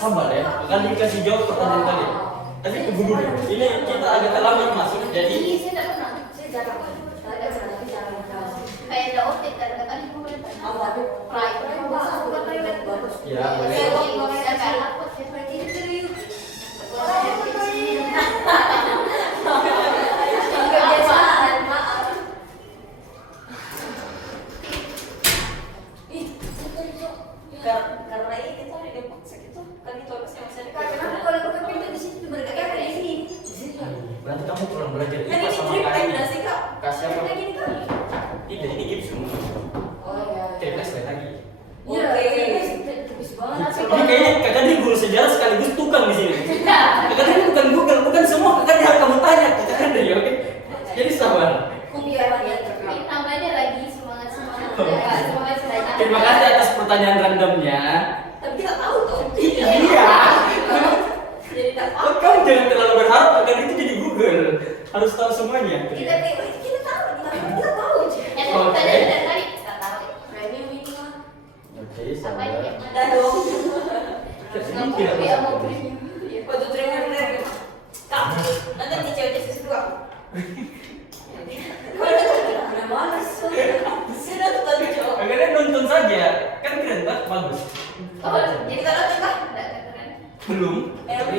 Sabar ya, kan dikasih jawab pertanyaan tadi. Tapi keburu ini kita agak terlambat masuk, jadi kayak ada optik kan ya boleh. Karena ini kita di Depok segitu kan itu harusnya masih ada. Kenapa kalau buka pintu di sini bergerak di sini? Berarti kamu kurang belajar Kan IPA ini sama trip kali. lain sih kak. Kasih apa? Kayak gini kan? Tidak, ini gipsum. Oh iya. Triples lagi. Iya, tipis banget. Ini kayaknya kakak ini guru sejarah sekaligus tukang di sini. Kakak ini bukan Google, bukan semua kakak yang kamu tanya. Kakak ada ya, oke? Jadi sabar. Tambahnya lagi semangat. Terima kasih atas pertanyaan randomnya. Tapi kita tahu tuh. Iya. Jadi tak tahu. Kamu jangan terlalu berharap kakak itu jadi Google. Harus tahu semuanya. Kita tahu, kita tahu. Kita tahu. Premium ini mah. Oke, Apa ini? sabar. Ada dong. Ini tidak masuk. Waktu trainer kak, nanti di cewek sisi dua. Kalau udah malas, sudah tuh tadi cowok. Akhirnya nonton saja, kan keren banget, bagus. Jadi kalau nonton kak, Belum, iya. tapi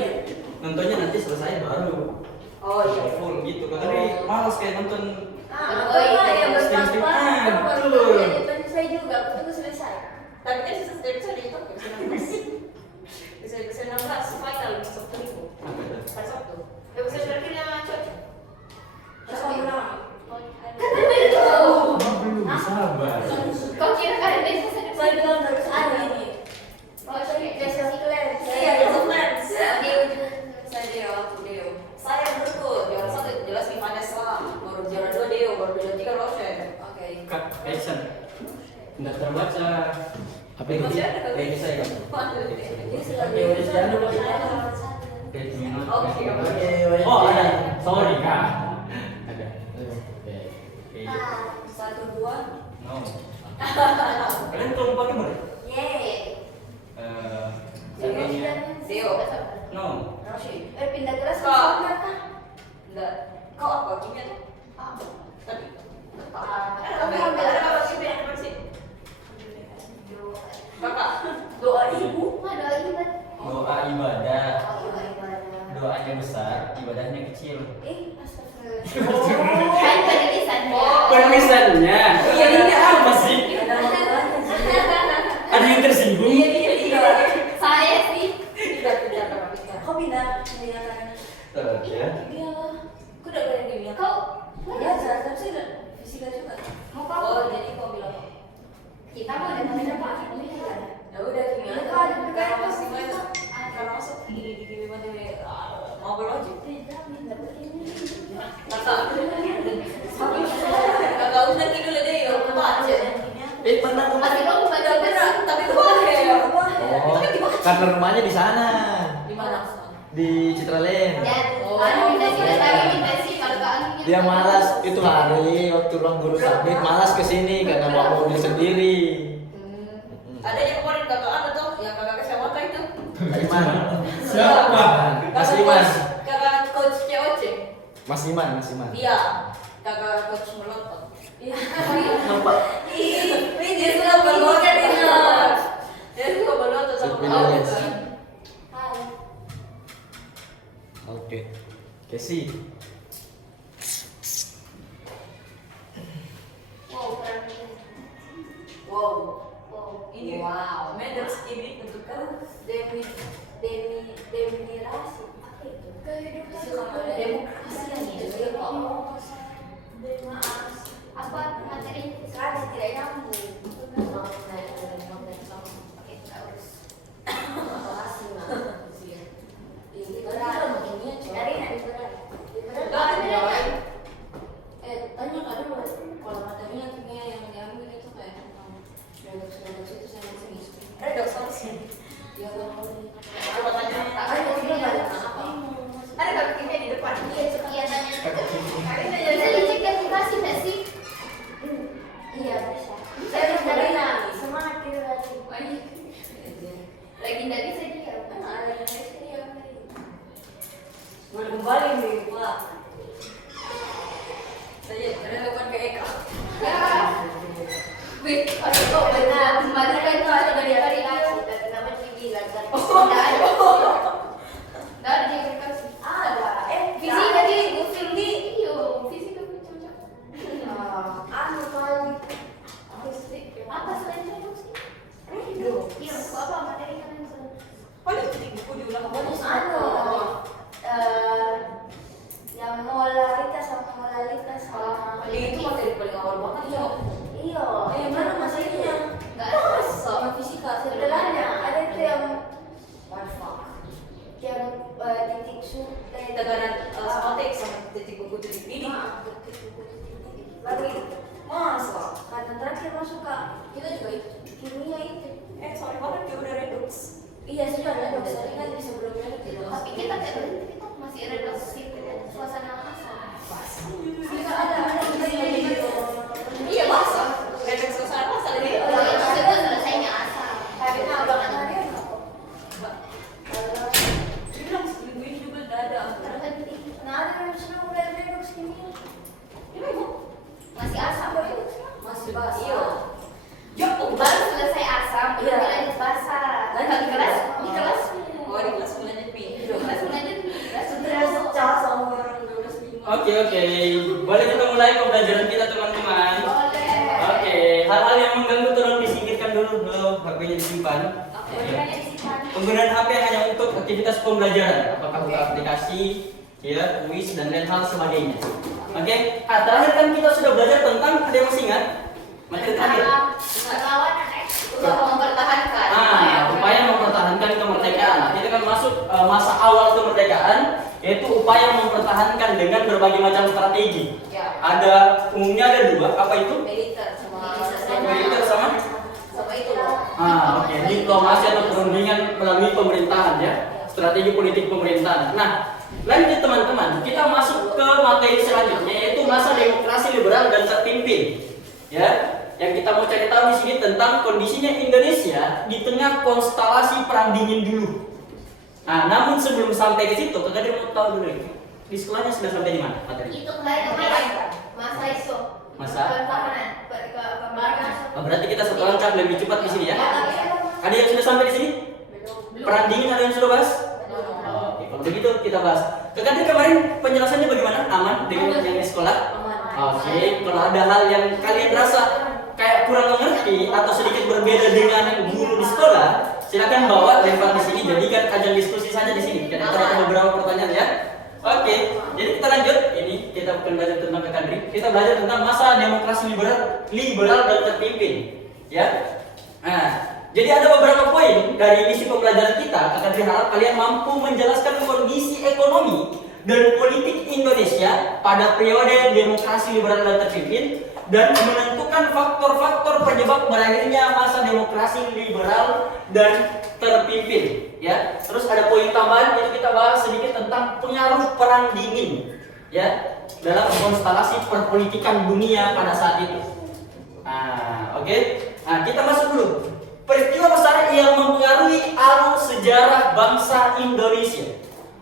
nontonnya nanti selesai baru. oh iya. Full gitu, karena malas kayak nonton. yang berpas-pas. Betul. Saya juga, aku tunggu selesai. Tapi kan bisa di itu bisa 16 final besok Minggu. Hari Sabtu. Ya bisa terakhir yang cocok. Belum sabar. Kau kira kan saya bilang harus ada ini. Iya, besok plans. Saya Deo. Saya menurutku juara 1 jelas di Vanessa, baru juara 2 Deo, baru juara 3 Roshan. Oke. Kak, action. Tidak terbaca. Apa itu? Masih ada kali? Kayak saya. Ini Oke, Oh ada, sorry kak. Ada. Oke. Satu dua. No. Kalian kalau pakai boleh? Yeay. Satunya. Deo. No. Roshi. Pindah kelas ke Kak. sana kah? Enggak. Kau apa kimia tuh? Tadi. Ada apa kimia yang bersih? Kakak. Doa ibu. Ada ibadah. Doa ibadah. Oh, ibadah. Doanya besar, ibadahnya kecil. Astagfirullah. Kan pada lisannya. Permisannya. Iya, iya. Apa sih? Ada yang tersinggung? Saya sih. Kau pindah kan? Ya. Kau udah belajar kimia? Kau Ya, tapi sih fisika juga. mau apa? Oh, jadi kau bilang Kita mau ada mana Pak? ya udah kimia Ya, aja. kalau ada Karena PKN masih pasti banyak. kita- Karena masuk di kimia mau berlogik. Kakak udah tidur deh, ya apa aja. Pernah ke Masih belum baca berat. Tapi kemarin ya. Oh, karena rumahnya di sana, Di mana? di Citralen. Dan Oh. kita sudah lagi minta sih kalau Kak Dia malas itu hari waktu ruang guru submit malas kesini karena bawa mobil sendiri. Ada yang kemarin kakak ada tuh, yang kakak kacamata itu. Iman. Siapa? Mas Iman. Kakak coach COC. Mas Iman, Mas Iman. Iya. Kakak coach melotot. Iya. Apa? Ini dia suka berlotot Iman. Dia suka berlotot sama Sebenarnya. kakak. Hai. Oke. Kesi. Wow, keren. Wow. Wow. Ini Wow. medals ini untuk kau. Demokrasi. Apa itu? Kehidupan. Demokrasi yang itu. Apa materi sekarang tidak nyambung. Tanya kadang kalau materinya kimia yang diambil itu kayak redox itu saya masih ngisi. Redox Ya coba tanya. Ada juga banyak. Ada kalau kita di depan. Iya, sekian tanya. Bisa dicek aplikasi nggak sih? Iya bisa. Saya udah dari semangat kita lagi. Lagi nggak bisa dia. Lagi nggak bisa dia. Boleh kembali nih, Pak. Saya relevan ke Eka. Wih, oh benar. Kemarin kan itu ada dari aplikasi. Kenapa dibilang kan? Nggak ada di aplikasi. Ada. Fisika di film di. Iyo, fisika pun cocok. Anu paling Apa selain cocok sih? Iya, apa materi kan yang selain? paling titik buku diulang Bagus anu. Yang molaritas sama molalitas sama Itu materi paling awal banget ya. iya. Mana materinya? Nggak ada. Sama fisika Sebenarnya ada itu yang What the fuck? titik Tekanan sama teks sama titik buku titik ini. lagi Masa? kata terakhir masuk kak Kita juga itu. kimia itu. Sorry banget dia udah reduks. Iya sudah ada dok. Soalnya kan di sebelumnya tidak. Tapi kita kayak berhenti kita masih reduksi suasana asal. Kita ada Iya masa? Reduks suasana masa ini. Itu selesainya asal. Tapi abang ada Dia bilang seminggu ini juga udah ada. terhenti. Nah ada yang sudah mulai reduksi kimia. Ini memang Masih asam reduksi. masih bahas. Iya. Ya, Baru selesai asam, Iya. lanjut basah. Lanjut Di kelas, basah. di kelas. Oh, di kelas lanjut pi. Di kelas lanjut di kelas. sama orang 12.5. Oke, boleh kita mulai pembelajaran kita teman-teman. Boleh. Oke, hal-hal yang mengganggu tolong disingkirkan dulu, HP-nya disimpan. Penggunaan HP hanya untuk aktivitas pembelajaran, apakah buka aplikasi, ya, kuis dan lain hal sebagainya. Oke, terakhir kan kita sudah belajar tentang, ada yang masih ingat? Materi terakhir. Perlawanan untuk mempertahankan. Upaya mempertahankan kemerdekaan. Kita kan masuk masa awal kemerdekaan, yaitu upaya mempertahankan dengan berbagai macam strategi. Ya. Ada umumnya ada dua, apa itu? Militer sama Militer sama? sama itu loh. Oke, diplomasi atau perundingan melalui pemerintahan ya, strategi politik pemerintahan. Nah, lanjut teman-teman, kita masuk ke materi selanjutnya yaitu masa demokrasi liberal dan terpimpin. Ya, yang kita mau cari tahu di sini tentang kondisinya Indonesia di tengah konstelasi perang dingin dulu. Nah, namun sebelum sampai ke situ, kita mau tahu dulu di sekolahnya sudah sampai di mana materi? Itu kemarin masa iso. Masa? Pertahanan. Perkembangan. Berarti kita satu langkah lebih cepat di sini ya. Ada yang sudah sampai di sini? Perang dingin ada yang sudah bahas? Oke, kalau begitu kita bahas. Kakak kemarin penjelasannya bagaimana? Aman dengan yang di sekolah? Oke, kalau ada hal yang kalian rasa kayak kurang mengerti atau sedikit berbeda dengan guru di sekolah, silakan bawa lempar di sini. Jadikan ajang diskusi saja di sini. Karena ada beberapa pertanyaan ya. Oke, jadi kita lanjut. Ini kita bukan belajar tentang Kakandri, kita belajar tentang masa demokrasi liberal dan terpimpin. Ya. Nah, jadi ada beberapa poin dari misi pembelajaran kita. Kakandri harap kalian mampu menjelaskan kondisi ekonomi dan politik Indonesia pada periode demokrasi liberal dan terpimpin dan menentukan faktor-faktor penyebab berakhirnya masa demokrasi liberal dan terpimpin. Ya, terus ada poin tambahan itu kita bahas sedikit tentang pengaruh perang dingin ya dalam konstelasi perpolitikan dunia pada saat itu. Oke. Nah, kita masuk dulu. Peristiwa besar yang mempengaruhi alur sejarah bangsa Indonesia.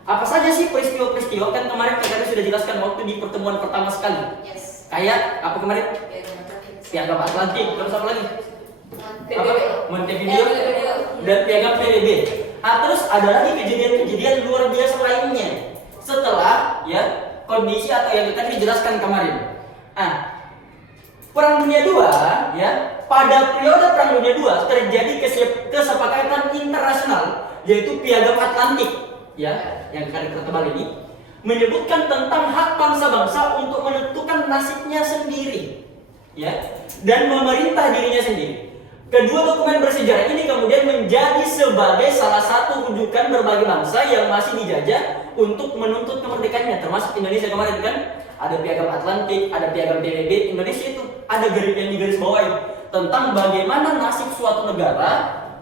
Apa saja sih peristiwa-peristiwa? Kan kemarin kita sudah jelaskan waktu di pertemuan pertama sekali. Yes. Kayak apa kemarin? Piagam Atlantik, terus apa lagi? Apa? Montevideo dan Piagam PBB. Terus ada lagi kejadian-kejadian luar biasa lainnya setelah ya kondisi atau yang tadi dijelaskan kemarin. Perang Dunia II ya, pada periode Perang Dunia II terjadi kesepakatan internasional yaitu Piagam Atlantik ya, yang kali pertebal ini menyebutkan tentang hak bangsa-bangsa untuk menentukan nasibnya sendiri ya dan memerintah dirinya sendiri. Kedua dokumen bersejarah ini kemudian menjadi sebagai salah satu rujukan berbagai bangsa yang masih dijajah untuk menuntut kemerdekaannya, termasuk Indonesia kemarin kan. Ada Piagam Atlantik, ada Piagam PBB. Indonesia itu ada garis yang digarisbawahi tentang bagaimana nasib suatu negara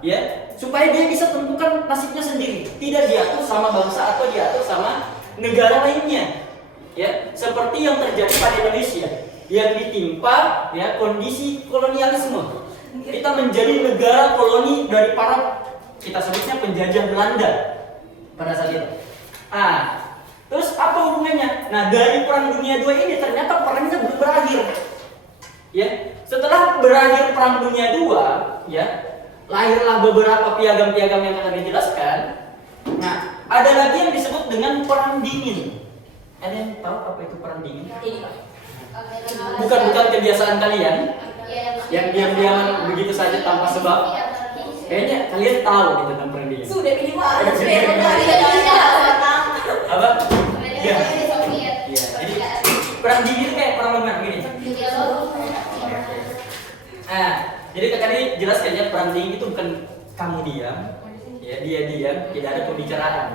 ya supaya dia bisa tentukan nasibnya sendiri, tidak diatur sama bangsa atau diatur sama negara lainnya. Ya, seperti yang terjadi pada Indonesia yang ditimpa ya kondisi kolonialisme. Kita menjadi negara koloni dari para, kita sebutnya penjajah Belanda pada saat itu. Terus apa hubungannya? Nah, dari Perang Dunia II ini ternyata perangnya belum berakhir. Ya, setelah berakhir Perang Dunia II, ya, lahirlah beberapa piagam-piagam yang akan dijelaskan. Nah, ada lagi yang disebut dengan Perang Dingin. Ada yang tahu apa itu Perang Dingin? Bukan kebiasaan kalian yang diam-diaman begitu saja tanpa sebab. Kayaknya kalian tahu gitu tentang Perang Dingin. Sudah minimal ada Apa? Iya. Iya. Jadi Perang Dingin itu kayak perang bagaimana gini. Jadi tadi jelaskan ya, Perang Dingin itu bukan kamu diam, ya dia diam, tidak ada pembicaraan.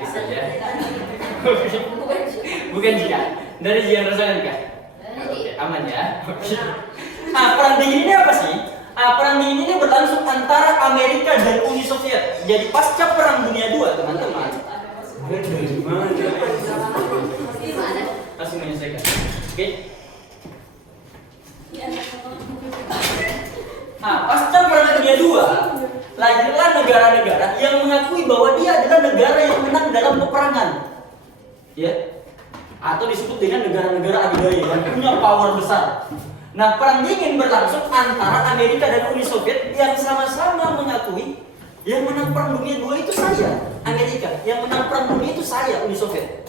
Bisa ya. Bukan jika. Dari jian rasakan kah? Oke, aman ya. Perang Dingin ini apa sih? Perang Dingin ini berlangsung antara Amerika dan Uni Soviet. Jadi pasca Perang Dunia II, teman-teman. Langsung menyelesaikan. Oke. Pasca Perang Dunia II, lahirlah negara-negara yang mengakui bahwa dia adalah negara yang menang dalam peperangan. Ya. Atau disebut dengan negara-negara adidaya yang punya power besar. Nah, Perang Dingin berlangsung antara Amerika dan Uni Soviet yang sama-sama mengakui yang menang Perang Dunia II itu saya, Amerika. Yang menang Perang Dunia itu saya, Uni Soviet.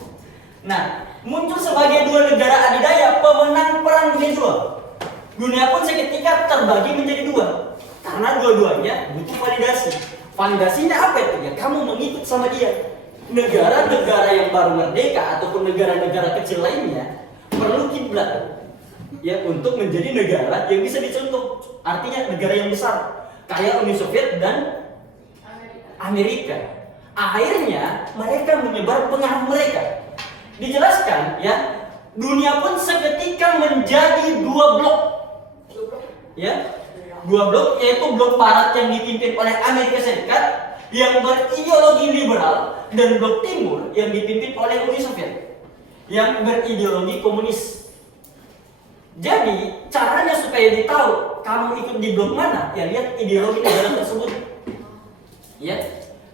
Nah, muncul sebagai dua negara adidaya pemenang Perang Dunia II. Dunia pun seketika terbagi menjadi dua. Karena dua-duanya butuh validasi. Validasinya apa itu? Ya, kamu mengikut sama dia. Negara-negara yang baru merdeka ataupun negara-negara kecil lainnya perlu kiblat ya untuk menjadi negara yang bisa dicontoh. Artinya negara yang besar kayak Uni Soviet dan Amerika. Akhirnya mereka menyebar pengaruh mereka. Dijelaskan ya, dunia pun seketika menjadi dua blok. Ya, dua blok, yaitu blok barat yang dipimpin oleh Amerika Serikat yang berideologi liberal dan blok timur yang dipimpin oleh Uni Soviet yang berideologi komunis. Jadi caranya supaya ditahu kamu ikut di blok mana, ya lihat ideologi negara tersebut. Ya,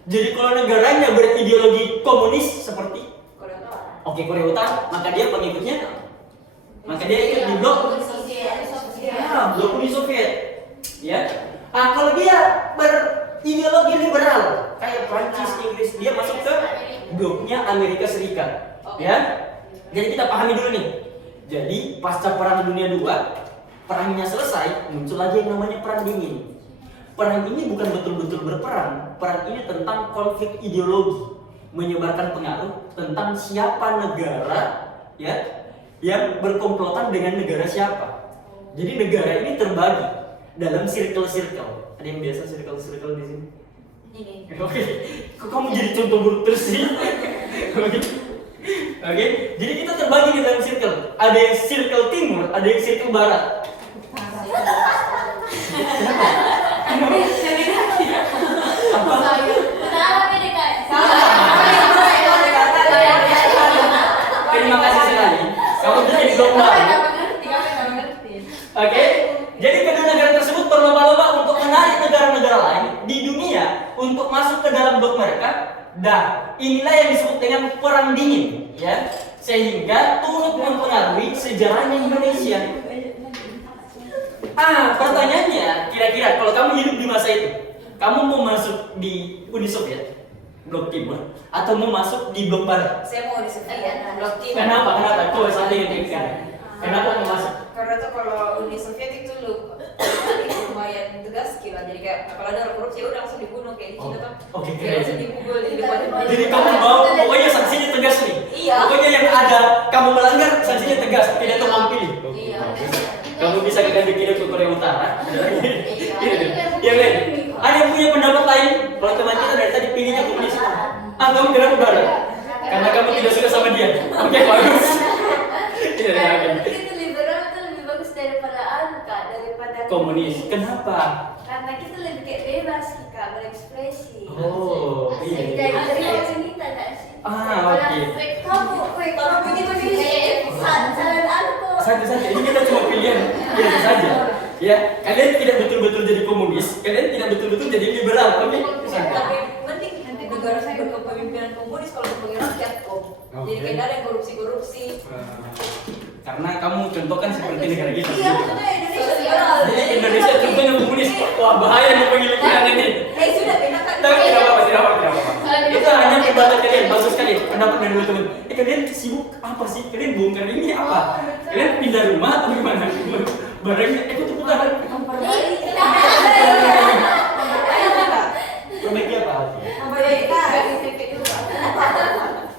jadi kalau negaranya berideologi komunis seperti Korea Utara, maka dia pengikutnya, maka dia ikut di blok blok Uni Soviet. Ya, kalau dia berideologi liberal kayak Prancis, Inggris, dia masuk ke bloknya Amerika Serikat. Ya, jadi kita pahami dulu nih. Jadi pasca Perang Dunia II, perangnya selesai, muncul lagi yang namanya Perang Dingin. Perang ini bukan betul-betul berperang. Perang ini tentang konflik ideologi, menyebarkan pengaruh tentang siapa negara ya yang berkomplotan dengan negara siapa. Jadi negara ini terbagi dalam circle-circle. Ada yang biasa circle-circle di sini? Ini. Oke. Kok kamu jadi contoh buruk terus sih? Oke. Jadi kita terbagi di dalam circle. Ada yang circle timur, ada yang circle barat. Terima kasih sekali. Kamu jadi blok baru. Oke. Jadi kedua negara tersebut berlomba-lomba untuk menarik negara-negara lain di dunia untuk masuk ke dalam blok mereka. Dan inilah yang disebut dengan Perang Dingin, ya. Sehingga turut mempengaruhi sejarahnya Indonesia. Pertanyaannya, kira-kira kalau kamu hidup di masa itu, kamu mau masuk di Uni Soviet, blok timur, atau mau masuk di blok barat? Saya mau disebut blok timur. Kenapa? Coba satu yang tinggal. Kenapa mau masuk? Karena tuh kalau Uni Soviet itu lumayan tegas gila. Jadi kayak kalau ada korupsi udah langsung dibunuh kayak di Cina tuh. Oke, kayak langsung dipukul di depan. Jadi kamu mau pokoknya sanksinya tegas nih. Iya. Pokoknya yang ada kamu melanggar sanksinya tegas, tidak tebang pilih. Iya. Kamu bisa kirim ke Korea Utara. Yang lain. Ada yang punya pendapat lain? Kalau teman kita dari tadi pilihnya komunis. Kamu kenapa barat? Karena kamu tidak suka sama dia. Oke, bagus. Itu liberal itu lebih bagus daripada daripada komunis. Kenapa? Karena kita lebih kayak bebas Kak berekspresi. Oh, iya. Dari wanita nggak sih? Oke. Kamu begitu saran aku. Saja, ini kita cuma pilihan biasa saja. Ya, kalian tidak betul-betul jadi komunis, kalian tidak betul-betul jadi liberal, oke? Tapi penting negara saya berkepemimpinan komunis kalau sebagai rakyat kok. Jadi Oke. kayak ada yang korupsi. Karena kamu contohkan seperti negara kita. Iya, maksudnya Indonesia liberal. Jadi Indonesia contohnya komunis. Wah, bahaya nih pemilihan ini. Sudah beda kan. Tapi tidak apa-apa. Itu hanya pendapat kalian, bagus sekali. Pendapat dari teman-teman. Kalian sibuk apa sih? Kalian bongkar ini apa? Kalian pindah rumah atau gimana? Barangnya, ikut tepuk tangan. Perbaiki apa?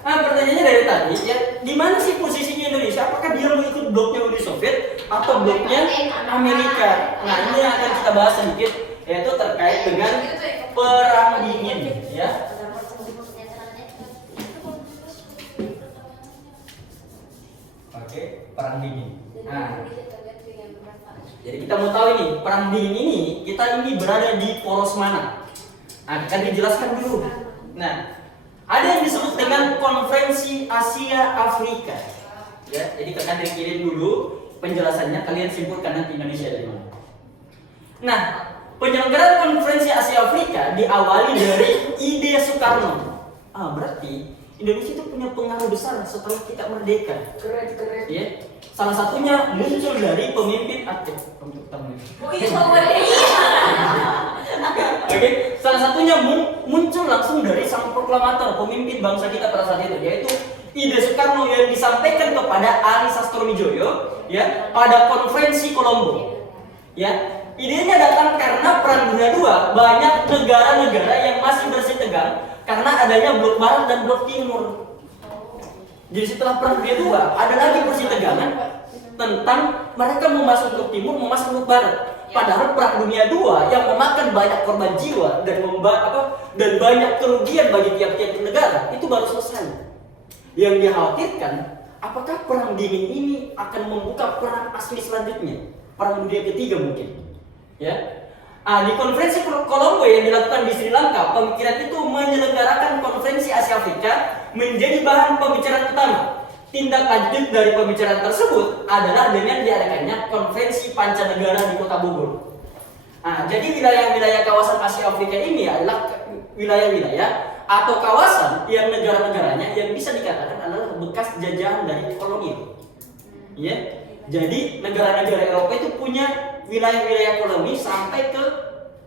Pertanyaannya dari tadi, ya, di mana sih posisinya Indonesia? Apakah dia mau ikut bloknya Uni Soviet atau bloknya Amerika? Nah, ini yang akan kita bahas sedikit, yaitu terkait dengan perang dingin, ya. Oke, perang dingin. Nah, jadi kita mau tahu ini, perang dingin ini, kita ini berada di poros mana? Nah, akan dijelaskan dulu. Nah, ada yang disebut dengan Konferensi Asia Afrika. Ya, jadi akan dikirim dulu penjelasannya, kalian simpulkan nanti Indonesia dari mana. Nah, penyelenggaraan Konferensi Asia Afrika diawali dari ide Soekarno. Berarti Indonesia itu punya pengaruh besar setelah kita merdeka. Keren. Ya, salah satunya muncul dari pemimpin aktif. Oh iya, sama dia. Oke, salah satunya muncul langsung dari sang proklamator, pemimpin bangsa kita pada saat itu, yaitu ide Soekarno yang disampaikan kepada Ali Sastromijoyo, ya, pada konferensi Kolombo. Ya, idenya datang karena Perang Dunia II banyak negara-negara yang masih bersitegang karena adanya blok Barat dan blok Timur. Jadi setelah Perang Dunia II ada lagi persitegangan tentang mereka mau masuk blok Timur, mau masuk blok Barat. Padahal Perang Dunia II yang memakan banyak korban jiwa dan dan banyak kerugian bagi tiap-tiap negara itu baru selesai. Yang dikhawatirkan, apakah perang dingin ini akan membuka perang asli selanjutnya, perang dunia ketiga mungkin, ya? Di konferensi Kolombo yang dilakukan di Sri Lanka, pemikiran itu menyelenggarakan konferensi Asia Afrika menjadi bahan pembicaraan utama. Tindak lanjut dari pembicaraan tersebut adalah dengan diadakannya konferensi Pancanegara di Kota Bogor. Jadi wilayah-wilayah kawasan Asia Afrika ini adalah wilayah-wilayah atau kawasan yang negara-negaranya yang bisa dikatakan adalah bekas jajahan dari kolonial. Ya. Jadi negara-negara Eropa itu punya wilayah-wilayah koloni sampai ke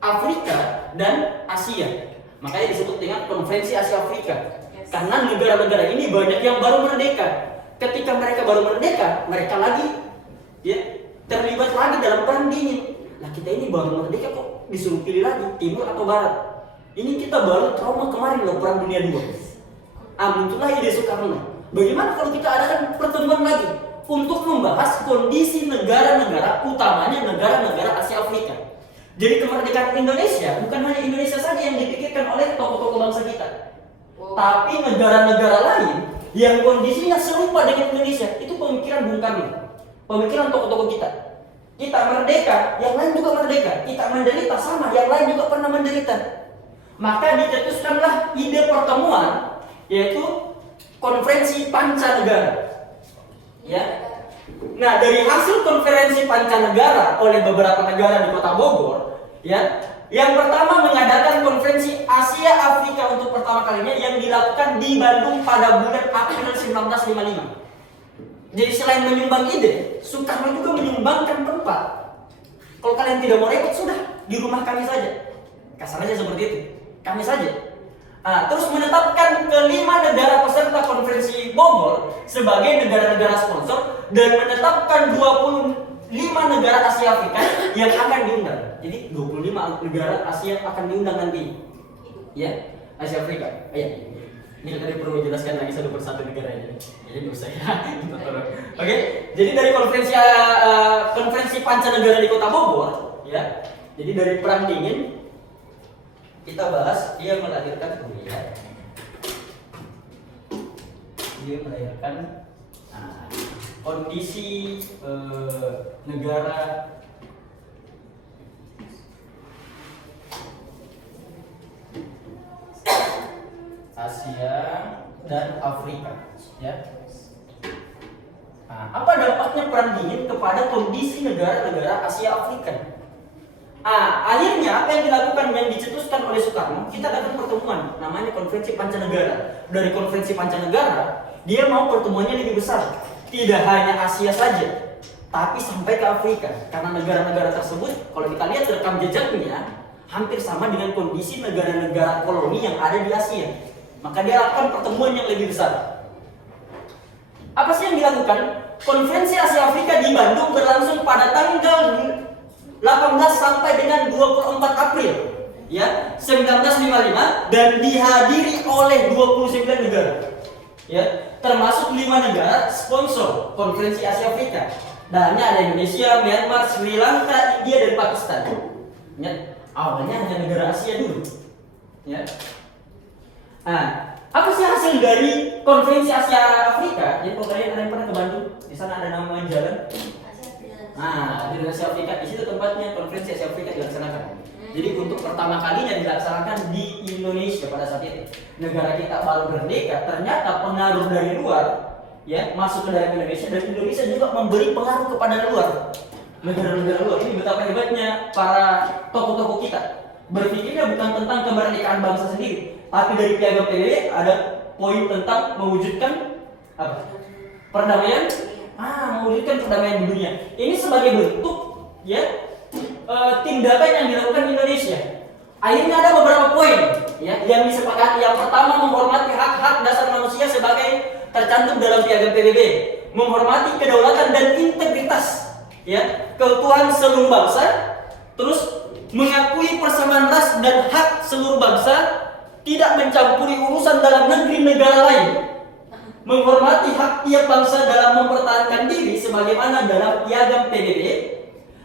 Afrika dan Asia. Makanya disebut dengan Konferensi Asia Afrika. Karena negara-negara ini banyak yang baru merdeka. Ketika mereka baru merdeka, mereka lagi terlibat lagi dalam perang dingin. Nah, kita ini baru merdeka kok disuruh pilih lagi timur atau barat. Ini kita baru trauma kemarin loh, Perang Dunia II. Muncullah ide Soekarno. Bagaimana kalau kita adakan pertemuan lagi untuk membahas kondisi negara-negara, utamanya negara-negara Asia Afrika. Jadi kemerdekaan Indonesia bukan hanya Indonesia saja yang dipikirkan oleh tokoh-tokoh bangsa kita, tapi negara-negara lain yang kondisinya serupa dengan Indonesia. Itu pemikiran Bung Karno, pemikiran tokoh-tokoh kita. Kita merdeka, yang lain juga merdeka. Kita menderita sama, yang lain juga pernah menderita. Maka dicetuskanlah ide pertemuan, yaitu Konferensi Pancanegara. Ya. Nah, dari hasil konferensi Pancanegara oleh beberapa negara di Kota Bogor, ya, yang pertama mengadakan konferensi Asia Afrika untuk pertama kalinya yang dilakukan di Bandung pada bulan April 1955. Jadi selain menyumbang ide, Soekarno juga menyumbangkan tempat. Kalau kalian tidak mau repot, sudah di rumah kami saja. Kasarnya seperti itu, kami saja. Terus menetapkan kelima negara peserta konferensi Bogor sebagai negara-negara sponsor dan menetapkan 25 negara Asia Afrika yang akan diundang. Jadi 25 negara Asia akan diundang nanti. Ya, Asia Afrika. Ini tadi perlu jelaskan lagi satu persatu negara ini. Jadi dosa ya. Oke. Jadi dari konferensi Pancanegara di Kota Bogor, ya. Jadi dari perang dingin kita bahas dia melahirkan kondisi negara Asia dan Afrika, ya. Nah, apa dampaknya perang dingin kepada kondisi negara-negara Asia Afrika? Akhirnya apa yang dilakukan, yang dicetuskan oleh Soekarno, kita adakan pertemuan namanya Konferensi Pancanegara. Dari Konferensi Pancanegara, dia mau pertemuannya lebih besar, tidak hanya Asia saja, tapi sampai ke Afrika. Karena negara-negara tersebut, kalau kita lihat rekam jejaknya, hampir sama dengan kondisi negara-negara koloni yang ada di Asia. Maka dia lakukan pertemuan yang lebih besar. Apa sih yang dilakukan? Konferensi Asia Afrika di Bandung berlangsung pada tanggal 18 sampai dengan 24 April ya 1955 dan dihadiri oleh 29 negara. Ya, termasuk 5 negara sponsor Konferensi Asia Afrika. Dalamnya ada Indonesia, Myanmar, Sri Lanka, India dan Pakistan. Ya, awalnya hanya negara Asia dulu. Ya. Nah, apa sih hasil dari Konferensi Asia Afrika? Jadi kalau kalian ada yang pernah ke Bandung, di sana ada nama jalan. Nah, di Asia Afrika, di situ tempatnya Konferensi Asia Afrika dilaksanakan. Jadi untuk pertama kalinya dilaksanakan di Indonesia pada saat itu. Negara kita baru merdeka, ternyata pengaruh dari luar ya masuk ke dalam Indonesia, dan Indonesia juga memberi pengaruh kepada luar. Negara-negara luar ini betapa hebatnya para tokoh-tokoh kita. Berpikirnya bukan tentang kemerdekaan bangsa sendiri, tapi dari Piagam PBB ada poin tentang mewujudkan apa? Perdamaian. Mewujudkan perdamaian di dunia. Ini sebagai bentuk ya tindakan yang dilakukan Indonesia. Akhirnya ada beberapa poin ya yang disepakati. Yang pertama, menghormati hak-hak dasar manusia sebagai tercantum dalam Piagam PBB, menghormati kedaulatan dan integritas ya keutuhan seluruh bangsa, terus mengakui persamaan ras dan hak seluruh bangsa, tidak mencampuri urusan dalam negeri negara lain, menghormati hak tiap bangsa dalam mempertahankan diri sebagaimana dalam Piagam PBB,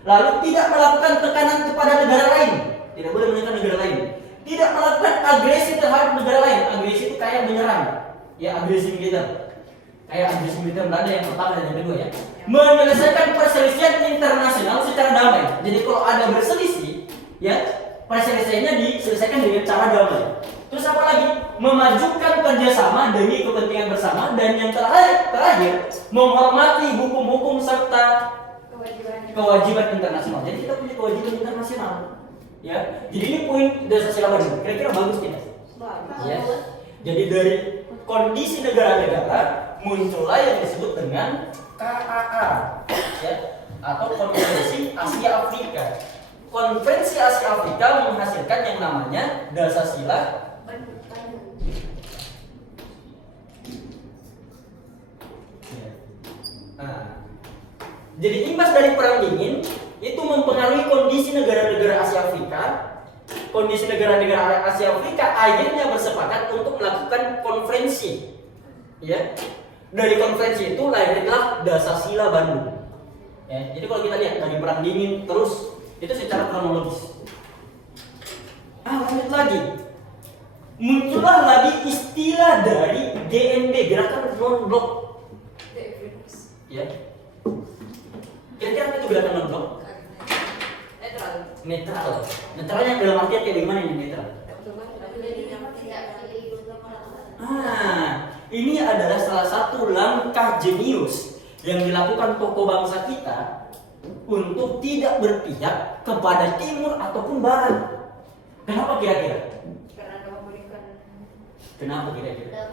lalu tidak melakukan tekanan kepada negara lain, tidak boleh menekan negara lain, tidak melakukan agresi terhadap negara lain. Agresi itu kayak menyerang, ya agresi militer, kayak agresi militer Belanda yang pertama dan yang kedua ya. Menyelesaikan perselisihan internasional secara damai. Jadi kalau ada berselisih, ya perselisihannya diselesaikan dengan cara damai. Terus apa lagi? Memajukan kerjasama demi kepentingan bersama, dan yang terakhir menghormati hukum-hukum serta kewajiban internasional. Jadi kita punya kewajiban internasional. Ya, jadi ini poin dasar sila Bandung. Kira-kira bagus tidak? Ya. Jadi dari kondisi negara-negara muncullah yang disebut dengan KAA, ya, atau Konferensi Asia Afrika. Konferensi Asia Afrika menghasilkan yang namanya dasar sila Bandung. Jadi imbas dari perang dingin itu mempengaruhi kondisi negara-negara Asia Afrika. Kondisi negara-negara Asia Afrika akhirnya bersepakat untuk melakukan konferensi. Ya. Dari konferensi itu lahirlah dasar sila Bandung. Ya, jadi kalau kita lihat dari perang dingin terus itu secara kronologis. Lanjut lagi. Muncullah lagi istilah dari GNB, Gerakan Non-Blok. Ya. Kira-kira apa itu gerakan non-blok? Netral. Netralnya dalam artian kayak gimana ini netral? Ini adalah salah satu langkah jenius yang dilakukan tokoh bangsa kita untuk tidak berpihak kepada timur ataupun barat. Kenapa kira-kira? Kenapa kira-kira?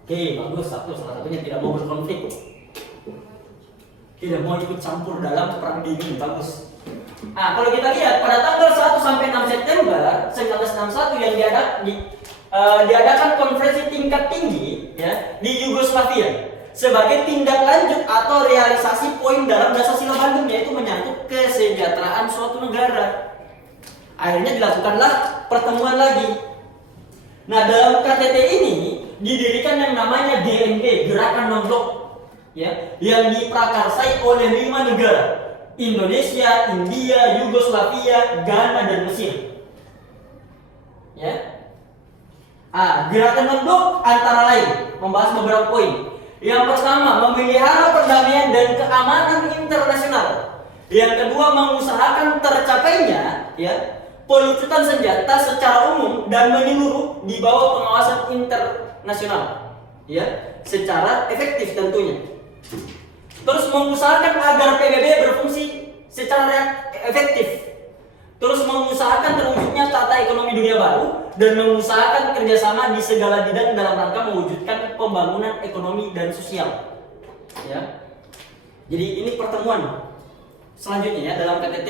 Oke, bagus. Salah satunya tidak mau berkonflik. Tidak mau ikut campur dalam perang dingin, bagus. Kalau kita lihat pada tanggal 1 sampai 6 September 1961 yang diadakan konferensi tingkat tinggi ya di Yugoslavia sebagai tindak lanjut atau realisasi poin dalam dasar sila Bandung, yaitu menyangkut kesejahteraan suatu negara. Akhirnya dilakukanlah pertemuan lagi. Nah, dalam KTT ini didirikan yang namanya GNB, Gerakan Non-Blok, ya, yang diprakarsai oleh 5 negara: Indonesia, India, Yugoslavia, Ghana, dan Mesir. Ya. Gerakan Non-Blok antara lain membahas beberapa poin. Yang pertama, memelihara perdamaian dan keamanan internasional. Yang kedua, mengusahakan tercapainya ya pelucutan senjata secara umum dan menyeluruh di bawah pengawasan internasional, ya, secara efektif tentunya. Terus mengusahakan agar PBB berfungsi secara efektif. Terus mengusahakan terwujudnya tata ekonomi dunia baru dan mengusahakan kerjasama di segala bidang dalam rangka mewujudkan pembangunan ekonomi dan sosial. Ya, jadi ini pertemuan selanjutnya ya dalam KTT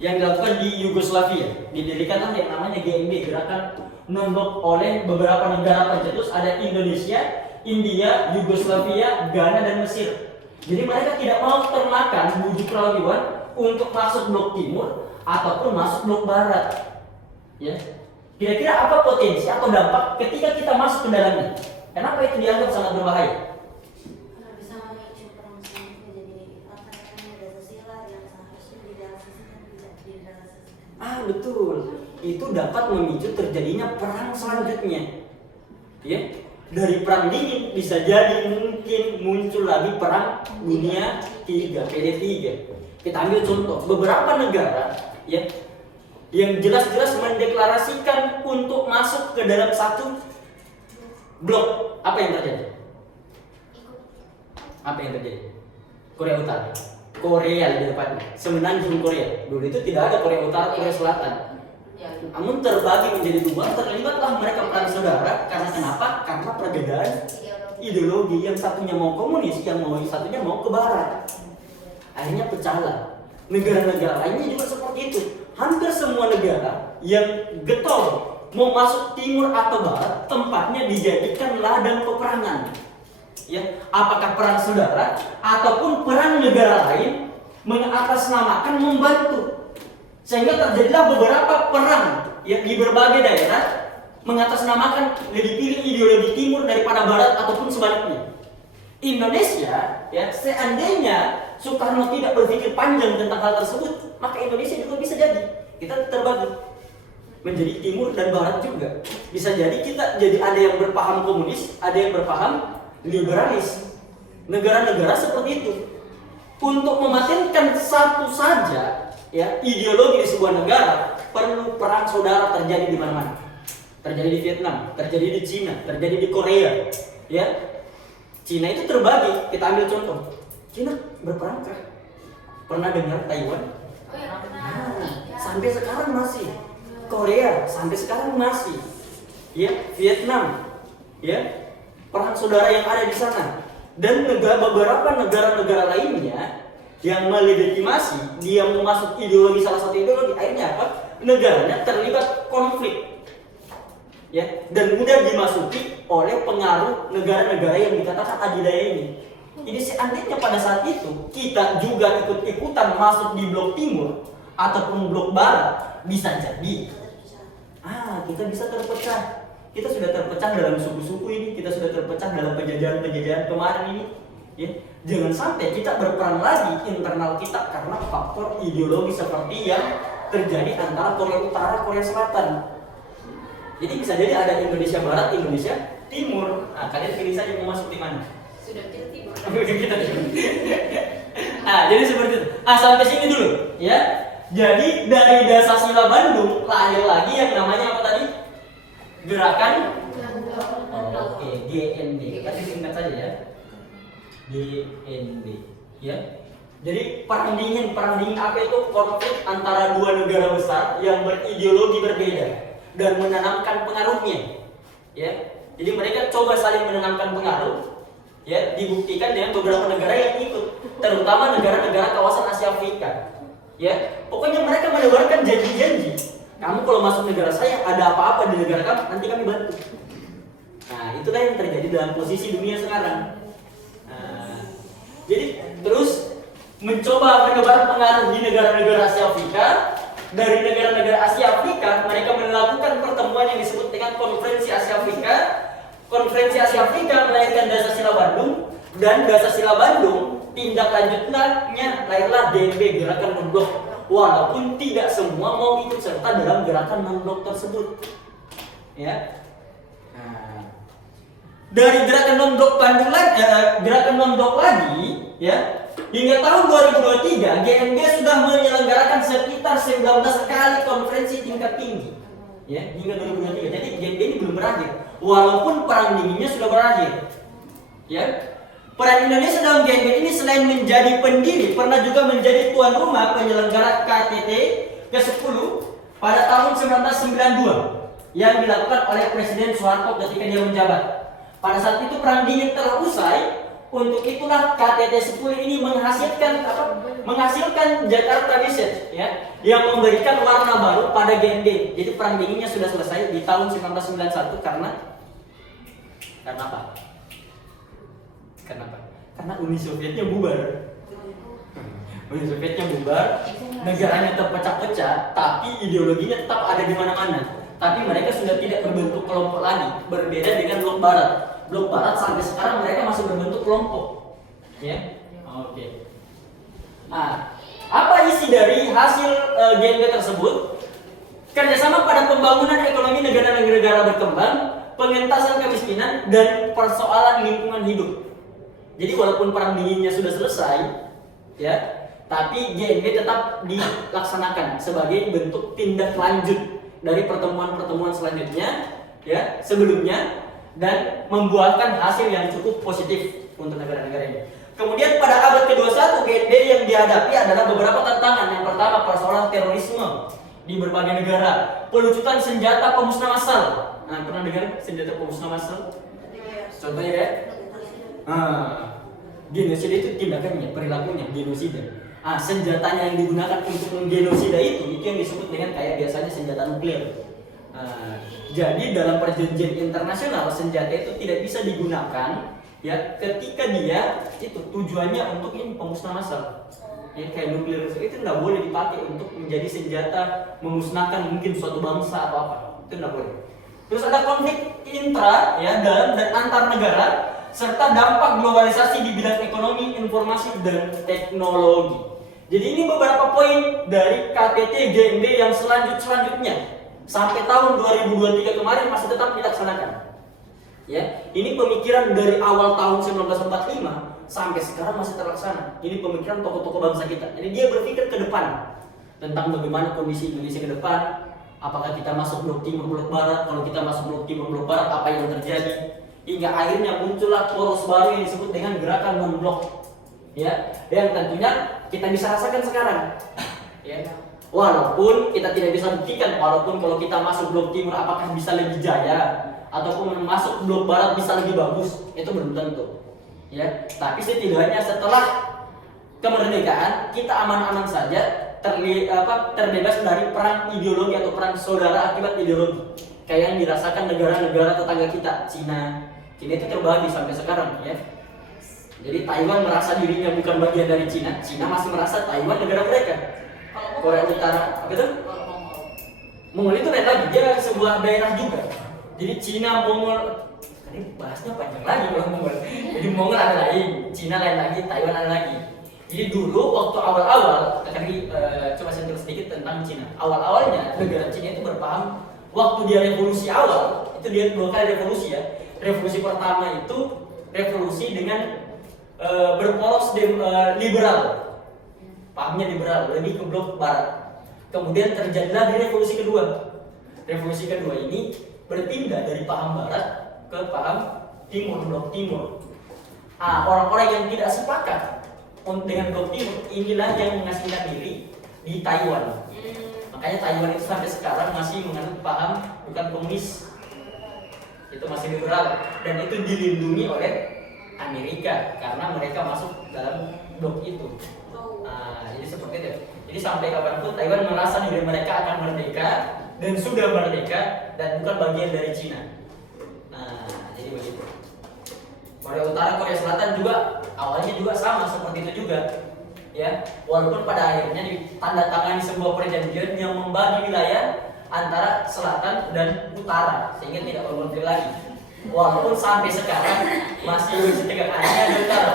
yang dilakukan di Yugoslavia. Didirikanlah yang namanya GNB, Gerakan Non-Blok, oleh beberapa negara pencetus, ada Indonesia, India, Yugoslavia, Ghana, dan Mesir. Jadi mereka tidak mau termakan bujuk rayu-an untuk masuk blok timur ataupun masuk blok barat. Ya, kira-kira apa potensi atau dampak ketika kita masuk ke dalamnya? Kenapa itu dianggap sangat berbahaya? Bisa memicu perang selanjutnya, jadi rata-ratanya ada sosial yang seharusnya direalisasikan tidak direalisasikan. Betul. Itu dapat memicu terjadinya perang selanjutnya. Ya, dari perang dingin bisa jadi mungkin muncul lagi perang dunia 3, PD3. Kita ambil contoh beberapa negara ya yang jelas-jelas mendeklarasikan untuk masuk ke dalam satu blok. Apa yang terjadi? Apa yang terjadi? Korea Utara, Korea di depannya, semenanjung Korea. Dulu itu tidak ada Korea Utara, Korea Selatan. Namun terbagi menjadi dua, terlibatlah mereka perang saudara. Karena kenapa? Karena perbedaan ideologi. Yang satunya mau komunis, yang satunya mau ke barat. Akhirnya pecahlah. Negara-negara lainnya juga seperti itu. Hampir semua negara yang getol mau masuk timur atau barat, tempatnya dijadikan ladang peperangan. Ya, apakah perang saudara ataupun perang negara lain mengatasnamakan membantu. Sehingga terjadilah beberapa perang ya di berbagai daerah mengatasnamakan lebih pilih ideologi timur daripada barat ataupun sebaliknya. Indonesia ya, seandainya Soekarno tidak berpikir panjang tentang hal tersebut, maka Indonesia juga bisa jadi kita terbagi menjadi timur dan barat juga. Bisa jadi kita jadi ada yang berpaham komunis, ada yang berpaham liberalis. Negara-negara seperti itu. Untuk mematenkan satu saja ya ideologi di sebuah negara, perlu perang saudara terjadi di mana-mana. Terjadi di Vietnam, terjadi di Cina, terjadi di Korea. Ya. Cina itu terbagi. Kita ambil contoh. Cina berperangkah. Pernah dengar Taiwan? Sampai sekarang masih. Korea sampai sekarang masih. Ya, Vietnam. Ya. Perang saudara yang ada di sana. Dan beberapa negara-negara lainnya yang melegitimasi dia mau masuk ideologi salah satu ideologi, akhirnya apa? Negaranya terlibat konflik. Ya, dan mudah dimasuki oleh pengaruh negara-negara yang dikatakan adidaya ini. Jadi seandainya pada saat itu kita juga ikut-ikutan masuk di blok timur ataupun blok barat, bisa jadi kita bisa terpecah. Kita sudah terpecah dalam suku-suku ini, kita sudah terpecah dalam penjajahan-penjajahan kemarin ini. Ya, jangan sampai kita berperang lagi internal kita karena faktor ideologi seperti yang terjadi antara Korea Utara, Korea Selatan. Jadi bisa jadi ada Indonesia Barat, Indonesia Timur. Nah, kalian pilih saja mau masuk di mana. Sudah kita timur. Kita timur. Jadi seperti itu. Sampai sini dulu, ya. Jadi dari Dasar-Sila Bandung lahir lagi yang namanya apa tadi? Gerakan. GNB. Kita singkat saja ya. GNB, ya. Jadi perang dingin apa itu? Konflik antara dua negara besar yang berideologi berbeda dan menanamkan pengaruhnya, ya. Jadi mereka coba saling menanamkan pengaruh, ya. Dibuktikan dengan beberapa negara yang ikut, terutama negara-negara kawasan Asia Afrika, ya. Pokoknya mereka menebarkan janji-janji. Kamu kalau masuk negara saya, ada apa-apa di negara kamu, nanti kami bantu. Nah, itulah yang terjadi dalam posisi dunia sekarang. Jadi terus mencoba menebar pengaruh di negara-negara Asia Afrika. Dari negara-negara Asia Afrika, mereka melakukan pertemuan yang disebut dengan Konferensi Asia Afrika. Konferensi Asia Afrika melahirkan Dasar-Sila Bandung, dan Dasar-Sila Bandung tindak lanjutnya lahirlah DNB, Gerakan Non-Blok. Walaupun tidak semua mau ikut serta dalam gerakan non-blok tersebut, ya. Dari gerakan non-blok Bandung lagi, gerakan non-blok lagi, ya. Hingga tahun 2023, GNB sudah menyelenggarakan sekitar 19 kali konferensi tingkat tingkat tinggi. Ya, hingga 2023. Jadi GNB ini belum berakhir. Walaupun perang dinginnya sudah berakhir. Ya. Peran Indonesia dalam GNB ini selain menjadi pendiri, pernah juga menjadi tuan rumah penyelenggara KTT ke-10 pada tahun 1992 yang dilakukan oleh Presiden Soeharto ketika dia menjabat. Pada saat itu perang dingin telah usai. Untuk itulah KTT 10 ini menghasilkan Jakarta Research, ya, yang memberikan warna baru pada GNB. Jadi perang dinginnya sudah selesai di tahun 1991 karena apa? Kenapa? Karena Uni Sovietnya bubar. Uni Sovietnya bubar, negaranya terpecah-pecah, tapi ideologinya tetap ada di mana-mana. Tapi mereka sudah tidak berbentuk kelompok lagi, berbeda dengan blok barat. Blok barat sampai sekarang mereka masih berbentuk kelompok. Ya, oke. Nah, apa isi dari hasil GNB tersebut? Kerjasama pada pembangunan ekonomi negara-negara berkembang, pengentasan kemiskinan, dan persoalan lingkungan hidup. Jadi walaupun perang dinginnya sudah selesai, ya, tapi GNB tetap dilaksanakan sebagai bentuk tindak lanjut dari pertemuan-pertemuan selanjutnya, ya, sebelumnya, dan membuahkan hasil yang cukup positif untuk negara-negara ini. Kemudian pada abad ke-21 GNB yang dihadapi adalah beberapa tantangan. Yang pertama, persoalan terorisme di berbagai negara, pelucutan senjata pemusnah massal. Nah, pernah dengar senjata pemusnah massal? Contohnya ya. Genosida itu tindakannya, perilakunya genosida. Senjatanya yang digunakan untuk menggenosida itu yang disebut dengan kayak biasanya senjata nuklir. Jadi dalam perjanjian internasional senjata itu tidak bisa digunakan, ya, ketika dia itu tujuannya untuk ini pemusnah massal. Ya, kayak nuklir itu tidak boleh dipakai untuk menjadi senjata memusnahkan mungkin suatu bangsa atau apa. Itu tidak boleh. Terus ada konflik intra, ya, dalam dan antar negara, serta dampak globalisasi di bidang ekonomi, informasi, dan teknologi. Jadi ini beberapa poin dari KTT GNB yang selanjutnya sampai tahun 2023 kemarin masih tetap dilaksanakan. Ya, ini pemikiran dari awal tahun 1945 sampai sekarang masih terlaksana. Ini pemikiran tokoh-tokoh bangsa kita. Jadi dia berpikir ke depan tentang bagaimana kondisi Indonesia ke depan. Apakah kita masuk blok timur, blok barat? Kalau kita masuk blok timur, blok barat, apa yang terjadi? Hingga akhirnya muncullah poros baru yang disebut dengan gerakan non-blok, ya, yang tentunya kita bisa rasakan sekarang, ya. Walaupun kita tidak bisa buktikan, walaupun kalau kita masuk blok timur apakah bisa lebih jaya, ataupun masuk blok barat bisa lebih bagus, itu belum tentu, ya. Tapi setidaknya setelah kemerdekaan kita aman-aman saja, terbebas dari perang ideologi atau perang saudara akibat ideologi, kayak yang dirasakan negara-negara tetangga kita, Cina itu terbagi sampai sekarang, ya. Jadi Taiwan merasa dirinya bukan bagian dari Cina, Cina masih merasa Taiwan negara mereka. Korea Utara, apa itu? Mongol itu lain lagi, dia sebuah daerah juga. Jadi Cina, Mongol, ini bahasnya panjang lagi kalau Mongol. Jadi Mongol ada lain, Cina lain lagi, Taiwan ada lagi. Jadi dulu waktu awal-awal, tadi coba sentuh sedikit tentang Cina. Awal-awalnya negara Cina itu berpaham waktu dia revolusi awal, itu dia 2 kali revolusi, ya. Revolusi pertama itu revolusi dengan berporos liberal, pahamnya liberal, lebih ke blok barat. Kemudian terjadilah di revolusi kedua. Revolusi kedua ini berpindah dari paham barat ke paham timur, blok timur. Orang-orang yang tidak sepakat dengan blok timur inilah yang mengasingkan diri di Taiwan. Makanya Taiwan itu sampai sekarang masih menganut paham bukan komunis, itu masih liberal, dan itu dilindungi oleh Amerika karena mereka masuk dalam blok itu. Jadi seperti itu. Jadi sampai kapanpun Taiwan merasa diri mereka akan merdeka dan sudah merdeka dan bukan bagian dari Cina. Jadi begitu. Korea Utara, Korea Selatan juga awalnya juga sama seperti itu juga, ya. Walaupun pada akhirnya ditandatangani sebuah perjanjian yang membagi wilayah antara selatan dan utara sehingga tidak berkonflik lagi. Walaupun sampai sekarang masih setengahnya ada utara.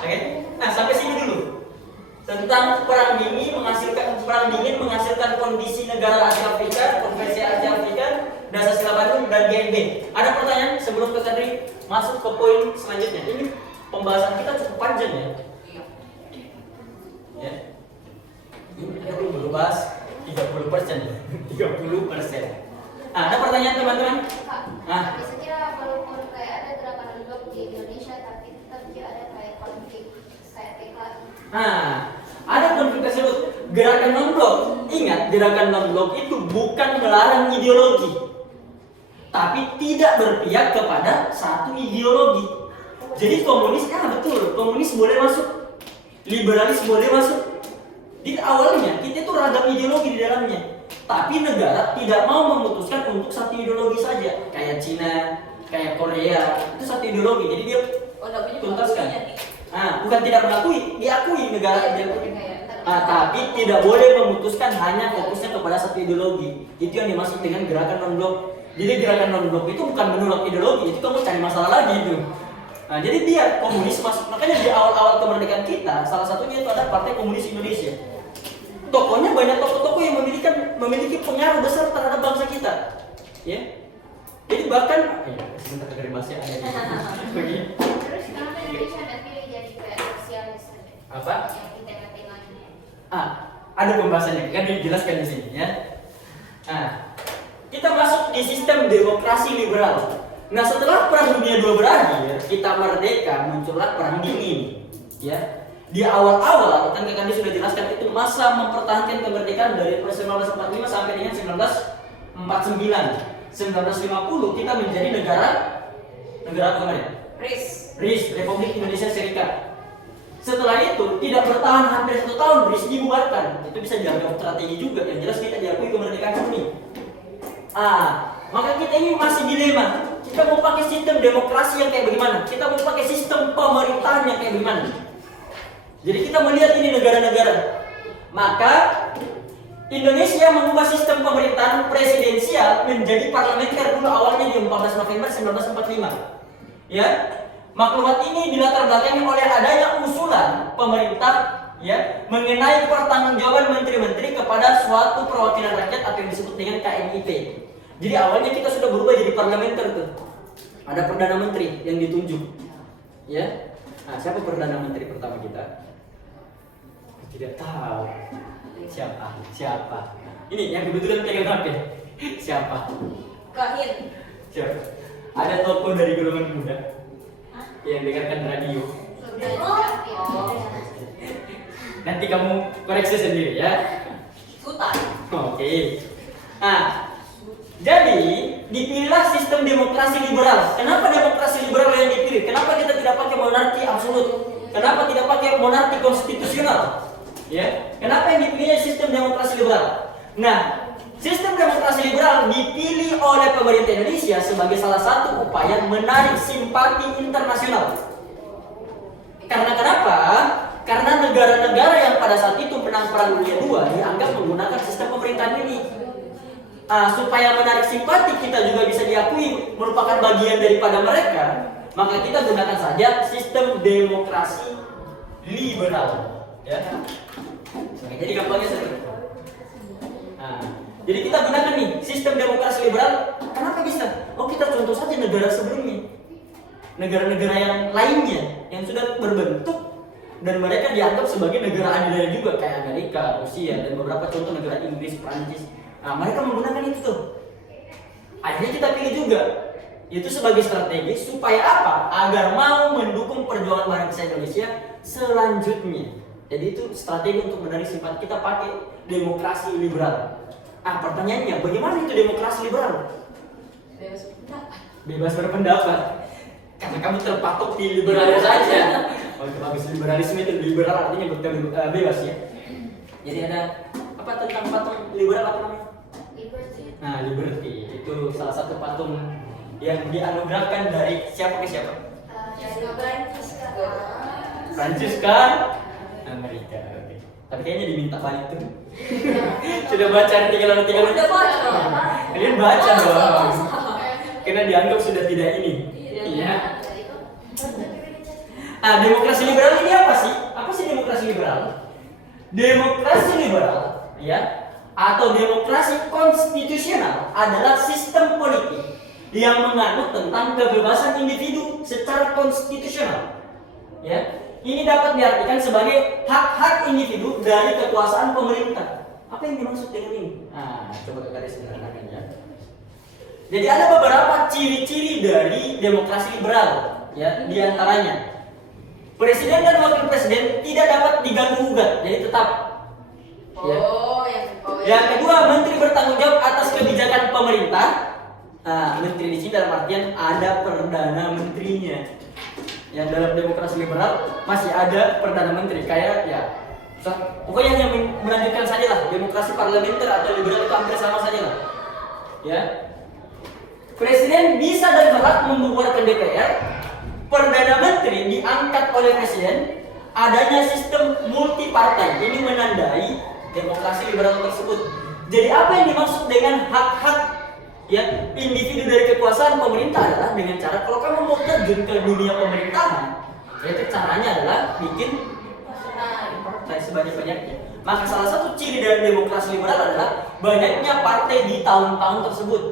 Oke? Nah, sampai sini dulu tentang perang dingin menghasilkan kondisi negara Asia Afrika, Konferensi Asia Afrika, Dasar Sila Bandung, dan GNB. Ada pertanyaan sebelum ke tadi masuk ke poin selanjutnya? Ini pembahasan kita cukup panjang, ya. Ya. Ini kita belum bahas 30%. 30%. Ada pertanyaan teman-teman? Kak, Ah. bisa kira walaupun kayak ada gerakan non-blok di Indonesia, tapi tetap dia ada kayak konflik kayak PKI. Ada konflik tersebut. Gerakan non-blok, ingat gerakan non-blok itu bukan melarang ideologi, tapi tidak berpihak kepada satu ideologi. Jadi komunis, betul, komunis boleh masuk, liberalis boleh masuk. Di awalnya kita itu ragam ideologi di dalamnya, tapi negara tidak mau memutuskan untuk satu ideologi saja. Kayak Cina, kayak Korea, itu satu ideologi. Jadi dia tuntaskan. Bukan tidak mengakui, diakui negara diakui. Tapi tidak boleh memutuskan hanya fokusnya kepada satu ideologi. Itu yang dimaksud dengan gerakan non-blok. Jadi gerakan non-blok itu bukan menolak ideologi, itu kamu cari masalah lagi itu. Jadi biar komunis masuk. Makanya di awal-awal kemerdekaan kita, salah satunya itu ada Partai Komunis Indonesia. Tokohnya banyak tokoh-tokoh yang memiliki pengaruh besar terhadap bangsa kita. Ya. Jadi bahkan sebentar dari bahasa ada begini. Terus kenapa Indonesia nggak pilih jadi kayak sosialis aja? Apa? Yang di tengah-tengahnya. Ada pembahasannya, kan dijelaskan di sini ya. Kita masuk di sistem demokrasi liberal. Nah, setelah Perang Dunia II berakhir, kita merdeka, muncullah Perang Dingin. Ya. Di awal-awal, kan Kak Kandi sudah jelaskan itu masa mempertahankan kemerdekaan dari 1945 sampai dengan 1949. 1950 kita menjadi negara apa kemarin? RIS, Republik Indonesia Serikat. Setelah itu tidak bertahan hampir 1 tahun, RIS dibubarkan. Itu bisa dianggap strategi juga. Yang jelas kita diakui kemerdekaan murni. Maka kita ini masih dilema. Kita mau pakai sistem demokrasi yang kayak bagaimana? Kita mau pakai sistem pemerintahan yang kayak bagaimana? Jadi kita melihat ini negara-negara. Maka Indonesia mengubah sistem pemerintahan presidensial menjadi parlementer dulu awalnya di 14 November 1945. Ya. Maklumat ini dilatar belakangi oleh adanya usulan pemerintah ya mengenai pertanggungjawaban menteri-menteri kepada suatu perwakilan rakyat atau yang disebut dengan KMIP. Jadi awalnya kita sudah berubah jadi parlementer tuh. Ada perdana menteri yang ditunjuk. Ya. Siapa perdana menteri pertama kita? Tidak tahu. Siapa? Ini yang kebetulan pegang HP. Siapa? Kahin. Siapa? Ada tokoh dari golongan muda yang dengarkan radio. Nanti kamu koreksi sendiri ya. Sultan. Oke. Jadi dipilihlah sistem demokrasi liberal. Kenapa demokrasi liberal yang dipilih? Kenapa kita tidak pakai monarki absolut? Kenapa tidak pakai monarki konstitusional? Ya, kenapa yang dipilih sistem demokrasi liberal? Nah, sistem demokrasi liberal dipilih oleh pemerintah Indonesia sebagai salah satu upaya menarik simpati internasional. Karena kenapa? Karena negara-negara yang pada saat itu menang Perang Dunia II dianggap menggunakan sistem pemerintahan ini. Supaya menarik simpati kita juga bisa diakui merupakan bagian daripada mereka, maka kita gunakan saja sistem demokrasi liberal. Ya. Jadi gampangnya seperti itu. Jadi kita gunakan nih sistem demokrasi liberal. Kenapa bisa? Kita contoh saja negara sebelumnya, negara-negara yang lainnya yang sudah berbentuk dan mereka dianggap sebagai negara adilnya juga kayak Amerika, Rusia dan beberapa contoh negara Inggris, Prancis. Mereka menggunakan itu tuh. Akhirnya kita pilih juga. Itu sebagai strategi supaya apa? Agar mau mendukung perjuangan bangsa Indonesia selanjutnya. Jadi itu strategi untuk menarik simpati kita pakai demokrasi liberal. Pertanyaannya, bagaimana itu demokrasi liberal? Bebas berpendapat. Karena kamu terpatok di liberal saja. Bagus, liberalisme itu liberal artinya bebas ya. Jadi ada apa tentang patung liberal apa namanya? Liberty. Itu salah satu patung yang dianugerahkan dari siapa ke siapa? Prancis kan? Amerika. Okay. Tapi kayaknya diminta balik tuh. Sudah baca artikel. Udah baca. Kalian baca dong. Karena dianggap sudah tidak ini. Iya. Demokrasi liberal ini apa sih? Apa sih demokrasi liberal? Demokrasi liberal, ya, atau demokrasi konstitusional adalah sistem politik yang menganut tentang kebebasan individu secara konstitusional. Ya. Ini dapat diartikan sebagai hak-hak individu dari kekuasaan pemerintah. Apa yang dimaksud dengan ini? Nah, coba ke garis sederhanakan ya. Jadi ada beberapa ciri-ciri dari demokrasi liberal, ya, di antaranya presiden dan wakil presiden tidak dapat diganggu gugat, jadi tetap. Ya. Yang kedua, menteri bertanggung jawab atas kebijakan pemerintah. Nah, menteri di sini dalam artian ada perdana menterinya. Yang dalam demokrasi liberal masih ada perdana menteri, kayak ya. Pokoknya hanya melanjutkan saja lah, demokrasi parlementer atau liberal itu hampir sama saja lah. Ya. Presiden bisa dan berhak membubarkan DPR. Perdana menteri diangkat oleh presiden. Adanya sistem multi partai. Ini menandai demokrasi liberal tersebut. Jadi apa yang dimaksud dengan hak-hak ya individu dari kekuasaan pemerintah adalah dengan cara kalau kamu mau terjun ke dunia pemerintahan, itu caranya adalah bikin partai sebanyak-banyaknya. Maka salah satu ciri dari demokrasi liberal adalah banyaknya partai di tahun-tahun tersebut.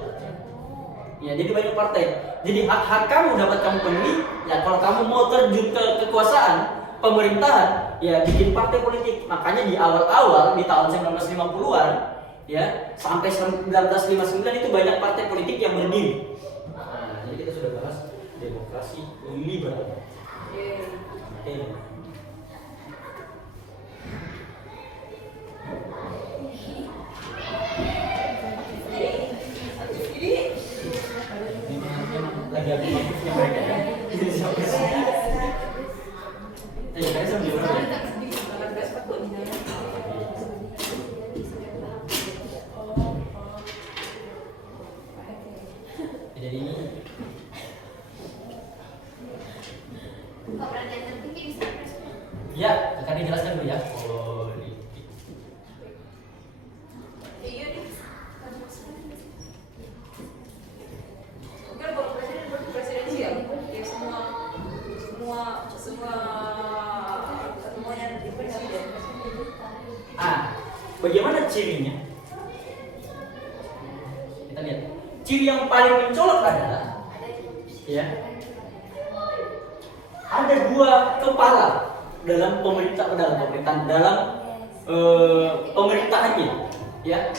Ya, jadi banyak partai. Jadi hak-hak kamu dapat kamu penuhi. Ya, kalau kamu mau terjun ke kekuasaan pemerintahan, ya bikin partai politik. Makanya di awal-awal di tahun 1950-an, ya sampai 1959 itu banyak partai politik yang berdiri. Nah, jadi kita sudah bahas demokrasi liberal. Oke. Lagi aku maksudnya mereka ya. Jadi siapa sih? Ya kan sama juga ya. Jadi ini Perhatian tertinggi bisa presiden. ya, akan dijelaskan dulu ya. Mungkin kalau presiden presidensial, ya semuanya di presiden. Bagaimana cirinya? Kita lihat. Ciri yang paling mencolok adalah ya, ada dua kepala dalam pemerintahan, pemerintahannya, ya.